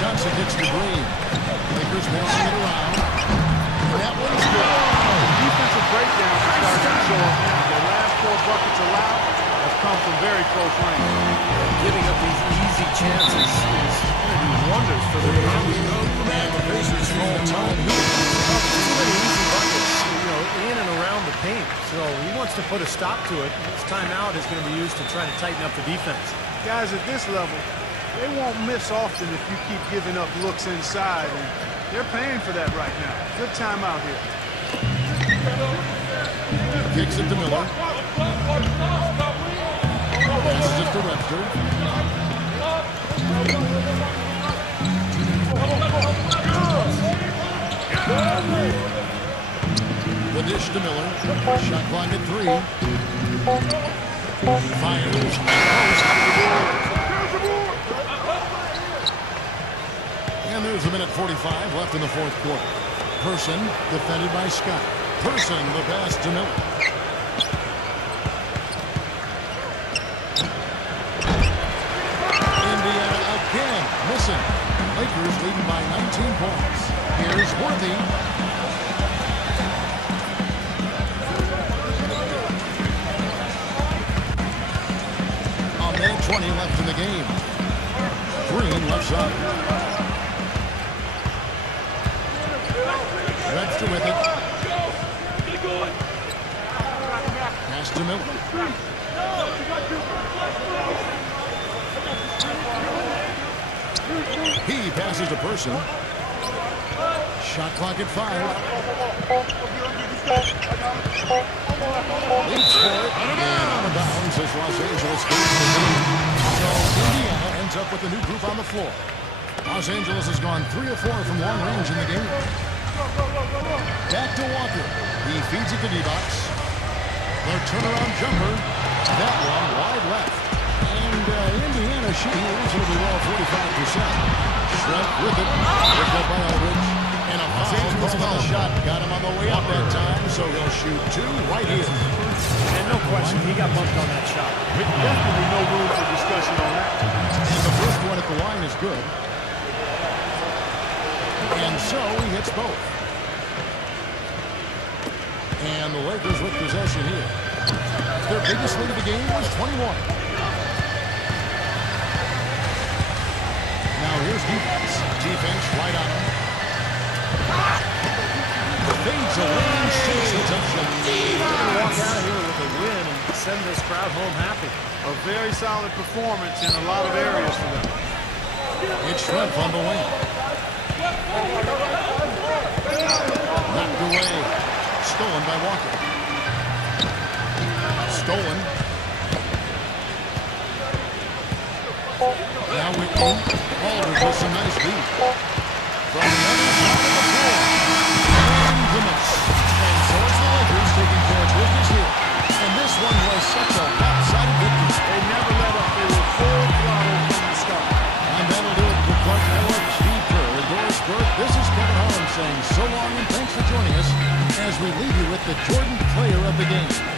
Johnson gets to Green. Lakers passing it around. That one's good. Defensive breakdown is starting to show up now. Their last 4 buckets allowed have come from very close range. Giving up these easy chances is going to do wonders for the team. And the Pacers fall time here. Too many easy buckets, in and around the paint. So he wants to put a stop to it. This timeout is going to be used to try to tighten up the defense. Guys at this level, they won't miss often if you keep giving up looks inside, and they're paying for that right now. Good timeout here. Kicks it to Miller. Passes it to Webster. The dish to Miller. Shot clock at 3. Fires. And there's a minute 45 left in the fourth quarter. Person defended by Scott. Person the pass to Miller. Indiana again missing. Lakers leading by 19 points. Here's Worthy. A minute 20 left in the game. Green left side. Webster with it. Pass to Miller. He passes to Person. Shot clock at 5. Leaps for it. And out of bounds as Los Angeles goes to the lead. So Indiana ends up with a new group on the floor. Los Angeles has gone 3 of 4 from long range in the game. Back to Walker. He feeds it to D-Box. Their turnaround jumper. That one wide left. And Indiana shooting reasonably well, 45%. Shrimp with it. Picked up by Aldridge. And a foul shot. Got him on the way up that time, so he'll shoot 2 right here. And no question, he got bumped on that shot. Definitely no room for discussion on that. And the first one at the line is good. And so he hits both. And the Lakers with possession here. Their biggest lead of the game was 21. Now here's defense. Defense right on him. Fades away and shoots the touchdown. Walk out of here with a win and send this crowd home happy. A very solid performance in a lot of areas for them. It's Shrimp on the wing. Knocked away. Stolen by Walker. Stolen. Now Whitney. Aldridge with some nice beat. From the other side of the floor. And the miss. And so it's the Lakers taking care of business here. And this one was such a lopsided victory. They never let up. They were full throttle from the start. And that'll do it for Clark Miller, Steve Kerr, and Doris Burke. This is Kevin Harlan saying so long and thanks for joining us as we leave you with the Jordan Player of the Game.